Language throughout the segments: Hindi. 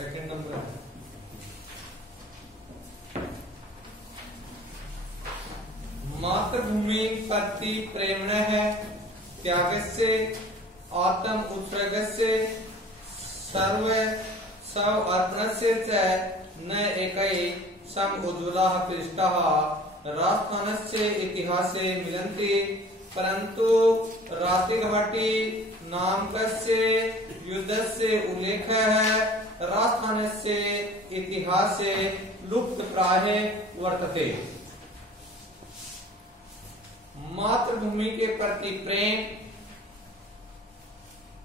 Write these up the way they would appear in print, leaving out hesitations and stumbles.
सेकंड नंबर है मातृभूमि प्रति प्रेमण है त्यागस्य आत्म उत्सर्गस्य सर्व स्व अर्पणस्य च न एकै सम उज्ज्वलाः पृष्ठाः राजस्थानस्य इतिहासे मिलन्ति परन्तु रातिघाटी नामकस्य युद्धस्य उल्लेखः राजस्थानस्य इतिहासे लुप्तप्रायः वर्तते। मातृभूमि के प्रति प्रेम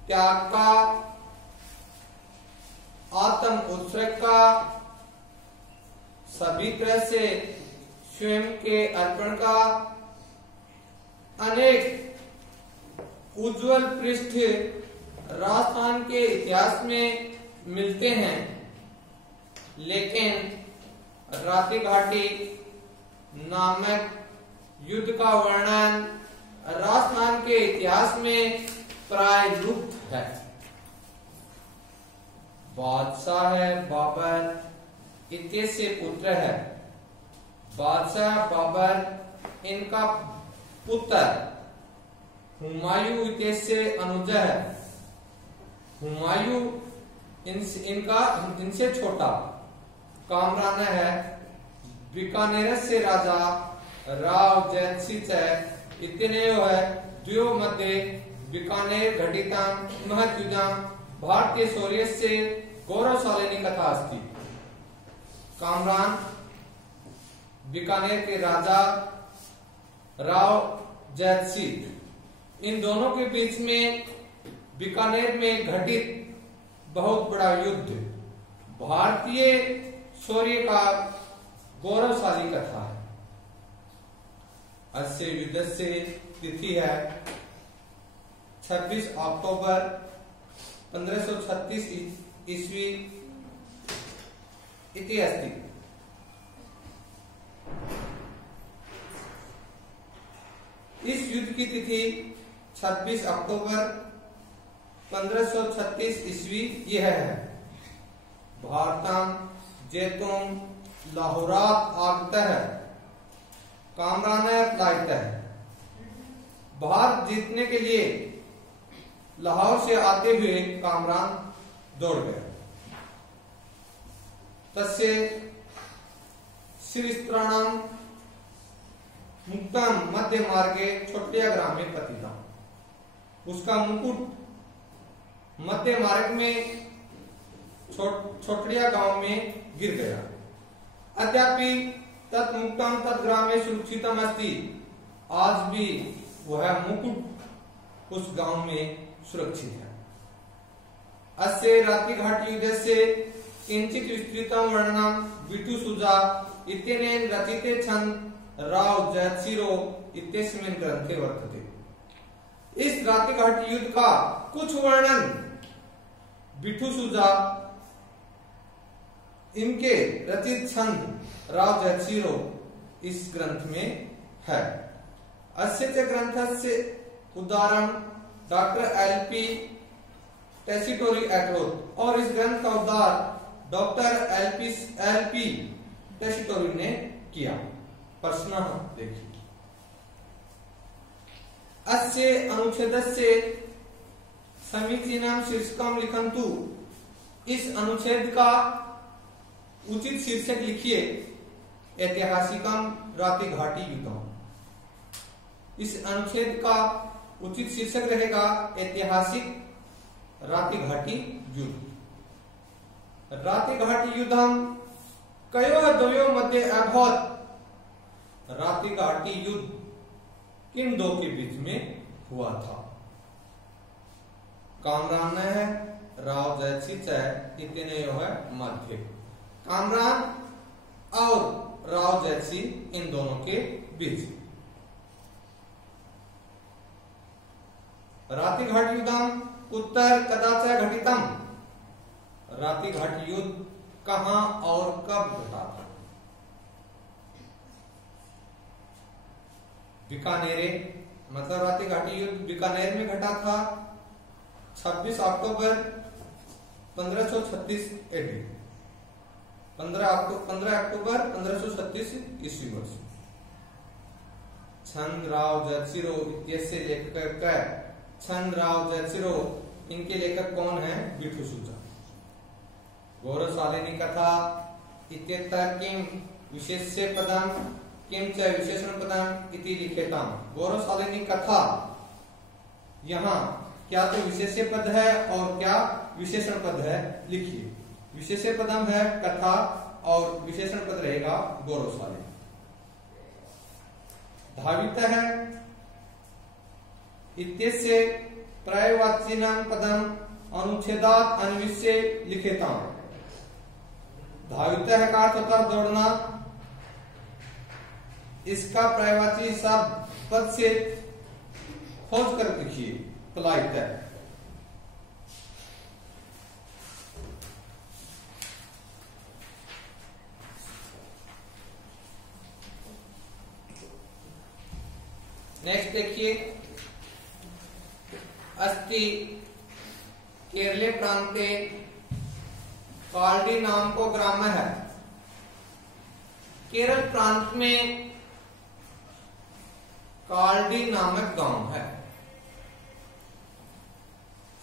त्याग का आत्म उत्सर्ग का सभी तरह से स्वयं के अर्पण का अनेक उज्जवल पृष्ठ राजस्थान के इतिहास में मिलते हैं, लेकिन रातिघाटी नामक युद्ध का वर्णन राजस्थान के इतिहास में प्राय लुप्त है। बादशाह बाबर इत्यस्य पुत्र है। बादशाह बाबर इनका पुत्र हुमायूं इत्यस्य अनुज है। हुमायूं इनसे छोटा। कामरान है। बीकानेर से राजा राव जयसिंह इत्यनेयो है द्वयो मध्ये बीकानेर घटितां महत्युजां भारतीय शौर्यस्य गौरवशालिनी कथा अस्ति। कामरान बीकानेर के राजा राव जयसिंह इन दोनों के बीच में बीकानेर में घटित बहुत बड़ा युद्ध भारतीय शौर्य का गौरवशाली कथा है। अस्य युद्धस्य तिथि है 26 अक्टूबर 1536 ईस्वी इति अस्ति। इस युद्ध की तिथि 26 अक्टूबर 1536 ईस्वी यह है। भारतम जेतुम लाहौरात आगतः कामरान लायतः। भारत जीतने के लिए लाहौर से आते हुए कामरान दौड़ गया। तस्य श्रीस्त्राणाम मुक्तम मध्य मार्गे छोटिया ग्रामे पतितम। उसका मुकुट मध्य मार्ग में छोटिया गांव में गिर गया। अद्यापि तत्मुक्तम तत्ग्रामे सुरक्षितम अस्ति। आज भी वह मुकुट उस गांव में सुरक्षित है। अस्य रातिघाटी युद्धस्य किंचित विस्तृतं वर्णनं विटु सुजा इत्यनेन रचिते छंद राव जयसिंह इत्यस्मिन् ग्रंथे वर्तते। इस रातिघाटी युद्ध का कुछ वर्णन विटु सुजा इनके रचित छंद राव जयसिंह इस ग्रंथ में है। अस्य च ग्रंथस्य उदाहरण डॉक्टर एल.पी. टेसिटोरी एट्रोथ और इस ग्रंथ का उद्धार डॉक्टर एल.पी. टेसिटोरी ने किया। प्रश्न देखिए। अस्य अनुच्छेदस्य समीचीनं शीर्षकं लिखन्तु। इस अनुच्छेद का उचित शीर्षक लिखिए। ऐतिहासिकम रातिघाटी युद्धम। इस अनुच्छेद का उचित शीर्षक रहेगा ऐतिहासिक रातिघाटी युद्ध। रातिघाटी युद्धम कयोः द्वयोः मध्ये अभवत्। रातिघाटी युद्ध किन दो के बीच में हुआ था? कामरान है राव जयसिंह इतनेयोः मध्य। कामरान और राव जयसिंह इन दोनों के बीच। रातिघाटी युद्धम उत्तर कदाच घटितम। रातिघाटी युद्ध कहां और कब घटा था? बीकानेर मतलब रातिघाटी युद्ध बीकानेर में घटा था 26 अक्टूबर 1536 एडी, 15 अक्टूबर 1536 ईस्वी वर्ष। छंदराव जयसिरो इत्यस्य लेखक छंदराव जयसिरो, इनके लेखक कौन है? विठू सूचा। गौरवशालिनी कथा इत्यत्र किम विशेष्य पदम किम च विशेषण पदम इति लिखेताम। गौरवशालिनी कथा, यहाँ क्या तो विशेष्य पद है और क्या विशेषण पद है, लिखिए। विशेष्य पदम है कथा और विशेषण पद रहेगा गौरवशाली। धावित है इत्यस्य पर्यायवाचिनां पदम अनुच्छेदात् अन्विष्य लिखेताम। धावित है का अर्थ होता है दौड़ना, इसका पर्यायवाची शब्द पद से खोज कर लिखिए, पलायित है। नेक्स्ट देखिए, अस्ति केरले प्रांते काल्डी नाम को ग्राम है। केरल प्रांत में काल्डी नामक गांव है।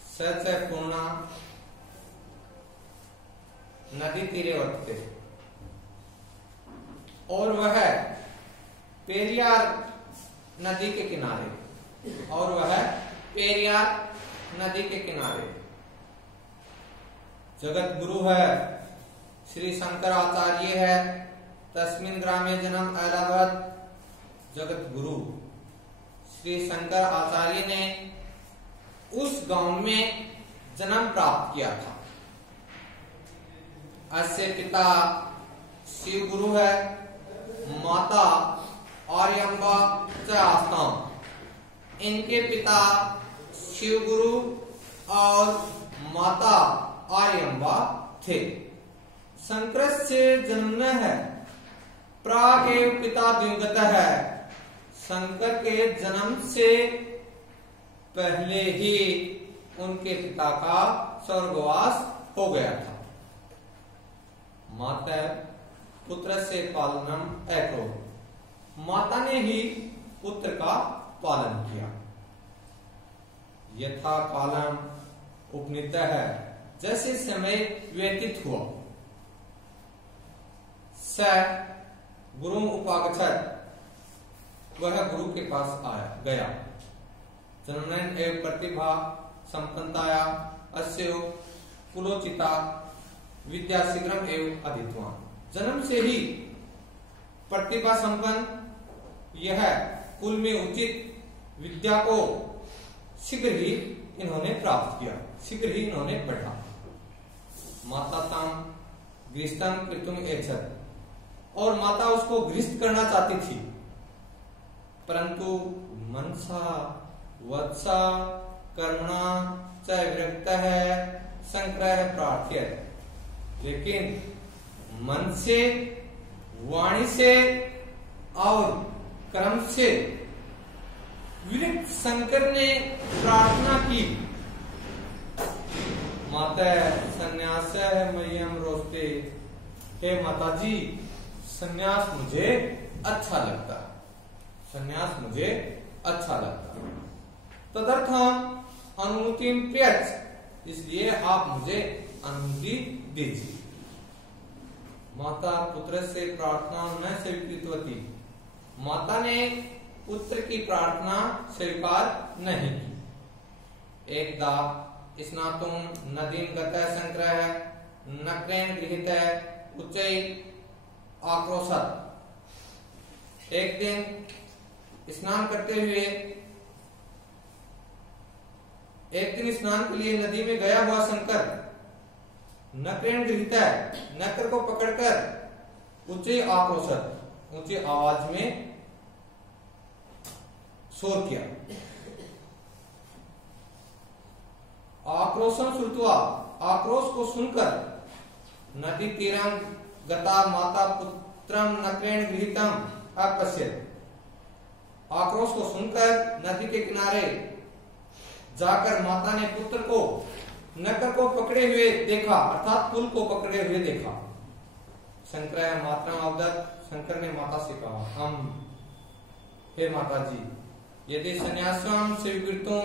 सच है पूर्णा नदी तीरे वर्तते और वह पेरियार नदी के किनारे, और वह पेरियार नदी के किनारे। जगत गुरु है, श्री शंकर आचार्य है, तस्मिन ग्रामे जन्म ऐलावत। जगत गुरु श्री शंकर आचार्य ने उस गांव में जन्म प्राप्त किया था। अस्य पिता शिव गुरु है, माता आर्यम्बा च आस्ताम। इनके पिता शिव गुरु और माता आर्यम्बा थे। शंकर से जन्म है, प्राग एव पिता दिवंगत है। शंकर के जन्म से पहले ही उनके पिता का स्वर्गवास हो गया था। माता पुत्र से पालनम ऐको, माता ने ही पुत्र का पालन किया। यथा कालम उपनीत है, जैसे समय व्यतीत हुआ। स गुरु उपागछत, वह गुरु के पास आया गया। जन्मन एवं प्रतिभा संपन्नताया अस्य कुलोचिता विद्या शीघ्रम एवं अधित्वान। जन्म से ही प्रतिभा संपन्न यह कुल में उचित विद्या को शीघ्र ही इन्होंने प्राप्त किया, शीघ्र ही इन्होंने पढ़ा। माता ताम गृहस्थम कृतुम एच्छत, और माता उसको गृहस्थ करना चाहती थी, परंतु मनसा वत्सा कर्मणा च विरक्त है संग्रह प्रार्थ्यत। लेकिन मन से, वाणी से और कर्म से विरक्त शंकर ने प्रार्थना की। माता संन्यास मह्यम रोस्ते, हे माता जी संन्यास मुझे अच्छा लगता, संन्यास मुझे अच्छा लगता। तदर्थम अनुमति प्रियच, इसलिए आप मुझे अनुमति दीजिए। माता पुत्र से प्रार्थना न स्वीकृतवती, माता ने पुत्र की प्रार्थना स्वीकार नहीं की। एकदा स्नातुम नदीम गतः संक्रह नक्रेण गृहीतः उच्चै आक्रोशत। एक दिन स्नान करते हुए, एक दिन स्नान के लिए नदी में गया हुआ शंकर नक्रेण गृहीतः, नक्र को पकड़कर उच्चै आक्रोशत, ऊंची आवाज में शोर किया। आक्रोशम श्रुत्वा, आक्रोश को सुनकर नदी तीरम गता माता पुत्रम नक्रेण गृहीतम अपश्यत। आक्रोश को सुनकर नदी के किनारे जाकर माता ने पुत्र को नकर को पकड़े हुए देखा, अर्थात कुल को पकड़े हुए देखा। शंकर माता अवदत्त, शंकर ने माता से कहा, हम हे माता जी, यदि संन्यासम स्वीकृतों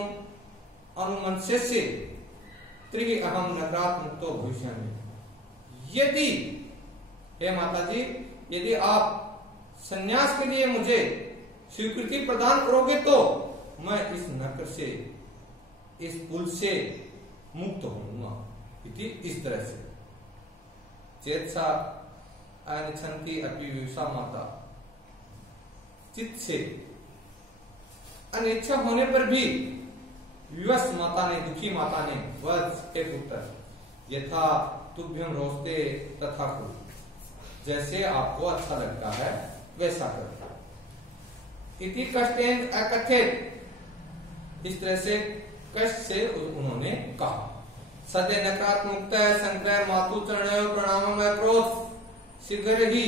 अनुमंस्य त्रिगि अहम नगरात मुक्तो भविष्यामि। यदि हे माता जी, यदि आप संन्यास के लिए मुझे स्वीकृति प्रदान करोगे तो मैं इस नकर से, इस पुल से मुक्त होऊंगा। इस तरह से चेतसा अनिच्छन्ति अपि विवशा माता, चित्त से अनिच्छा होने पर भी विवश माता ने, दुखी माता ने, वत्स हे पुत्र, यथा तुभ्यम रोस्ते तथा कुरु, जैसे आपको अच्छा लगता है वैसा करो। इति कष्टेन अकथित, इस तरह से कष्ट से उन्होंने कहा। सदे नकारात मुक्त शंकर मातु चरणों प्रणाम क्रोध, शीघ्र ही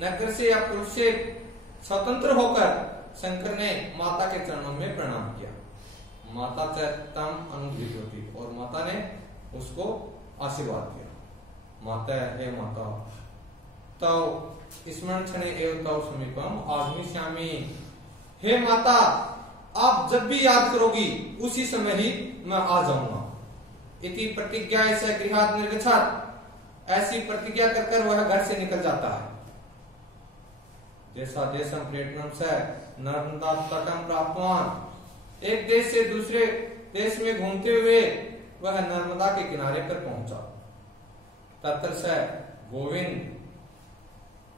नगर से या पुरुष से स्वतंत्र होकर शंकर ने माता के चरणों में प्रणाम किया। माता तम अनुग्रहित होती और माता ने उसको आशीर्वाद दिया। माता हे माता, तव स्मरण क्षणे एवं तव समीपम आगमिष्यामि। हे माता, आप जब भी याद करोगी उसी समय ही मैं आ जाऊंगा। इति प्रतिज्ञा से गृहात् निर्गच्छत्, ऐसी प्रतिज्ञा कर वह घर से निकल जाता है। जैसा देशम पर्यटनम से नर्मदा तटम प्राप्तवान, एक देश से दूसरे देश में घूमते हुए वह नर्मदा के किनारे पर पहुंचा। तत्र से गोविंद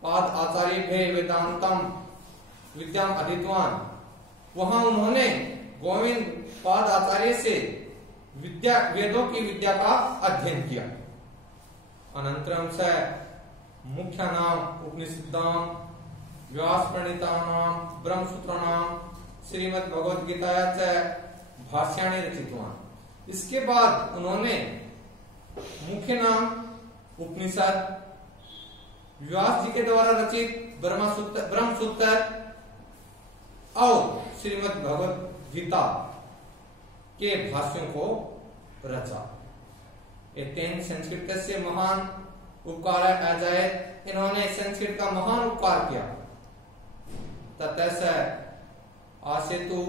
पाद आचार्य भे वेदांतम विद्याम अधीतवान, वहां उन्होंने गोविंद पाद आचार्य से विद्या, वेदों की विद्या का अध्ययन किया। अनंतरम से मुख्य नाम उपनिषदाम व्यास प्रणीतानाम ब्रह्मसूत्राणाम श्रीमद् भगवद गीता भाष्याणि रचितवान। इसके बाद उन्होंने मुख्य नाम उपनिषद, व्यास जी के द्वारा रचित ब्रह्मसूत्र और श्रीमद् भगवद गीता के भाष्यों को रचा। एतेन संस्कृत से महान उपकार अजाय, इन्होंने संस्कृत का महान उपकार किया। ततः आसेतु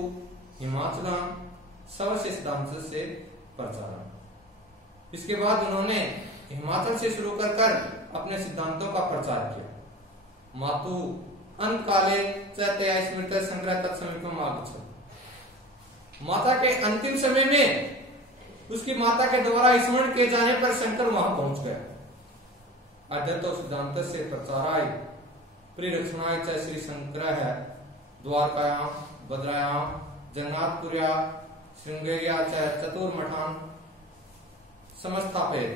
हिमाचल सर्वश्रेष्ठ सिद्धांत से प्रचार। इसके बाद उन्होंने हिमाचल से शुरू कर अपने सिद्धांतों का प्रचार किया। मातु अंत काले चैत्य स्मृत संग्रह तत्समीपम आगच्छत्, माता के अंतिम समय में उसकी माता के द्वारा स्मरण किए जाने पर शंकर वहां पहुंच गए। अद्वैत सिद्धांत से प्रचाराय परिरक्षणाय च श्री शंकर है द्वारकायां भद्रायां जगन्नाथपुर्या श्रृंगेरिया च चतुर्मठान समस्थापित।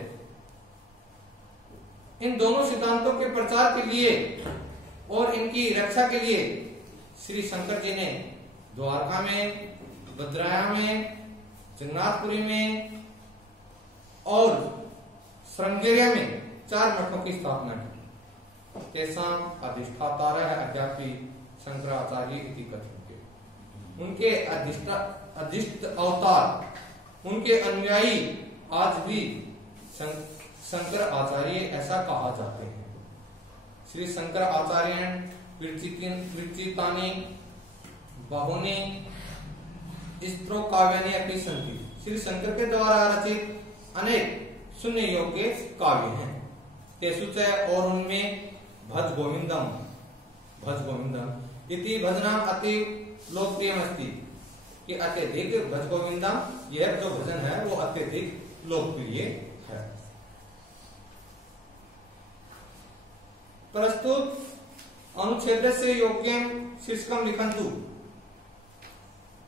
इन दोनों सिद्धांतों के प्रचार के लिए और इनकी रक्षा के लिए श्री शंकर जी ने द्वारका में, भद्राया में, जगन्नाथपुरी में और श्रृंगेरिया में 4 मठों की स्थापना की। तेसाम अधिष्ठातारः अद्यापि शंकराचार्य इति कथ्यन्ते। उनके अधिष्ठ अवतार, उनके अनुयायी आज भी शंकर आचार्य ऐसा कहा जाते हैं। श्री शंकर आचार्य विरचितानि बहुनि स्तोत्र काव्यानि अपि सन्ति। श्री शंकर के द्वारा रचित अनेक सुनने योग्य काव्य हैं। तेषु च, और उनमें भज गोविंदम, भज गोविंदम इति भजनम अति लोकप्रिय अस्ति, कि अत्यधिक भज गोविंदम, यह जो भजन है वो अत्यधिक लोकप्रिय है। प्रस्तुत अनुच्छेद से योग्यम शीर्षकम लिखन्तु।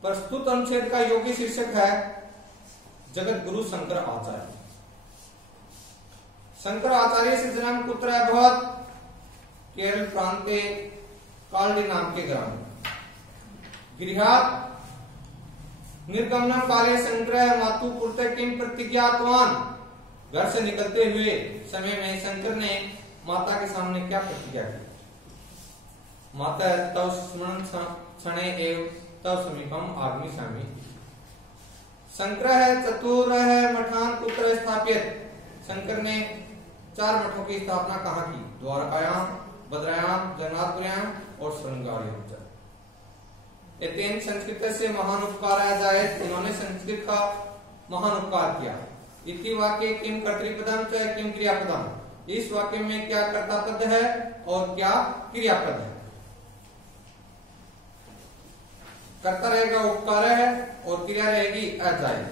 प्रस्तुत अनुच्छेद का योग्य शीर्षक है जगत गुरु शंकर आचार्य। शंकर आचार्य से जन्म कुत्र अभवत्? केरल प्रांते कालडी नाम के ग्राम में। गृहात् निर्गमनम काले शंकर मातु पुत्र किम प्रतिज्ञातवान। घर से निकलते हुए समय में शंकर ने माता के सामने क्या प्रतिज्ञा की? माता तव स्मरण क्षणे एव तव समीपम आगमिष्यामि। शंकर चतुर मठान कुत्र स्थापित। शंकर ने 4 मठों की स्थापना कहाँ की? द्वारकायाम, भद्रायाम, जगन्नाथपुरयाम और श्रृंगारयाम। एतेन संस्कृत से महान उपकार जाए, इन्होंने संस्कृत का महान उपकार किया। इति वाक्य किम कर्तृपदम च किम क्रियापदम। इस वाक्य में क्या कर्ता पद है और क्या क्रियापद है? कर्ता रहेगा उपकार है और क्रिया रहेगी अजाए।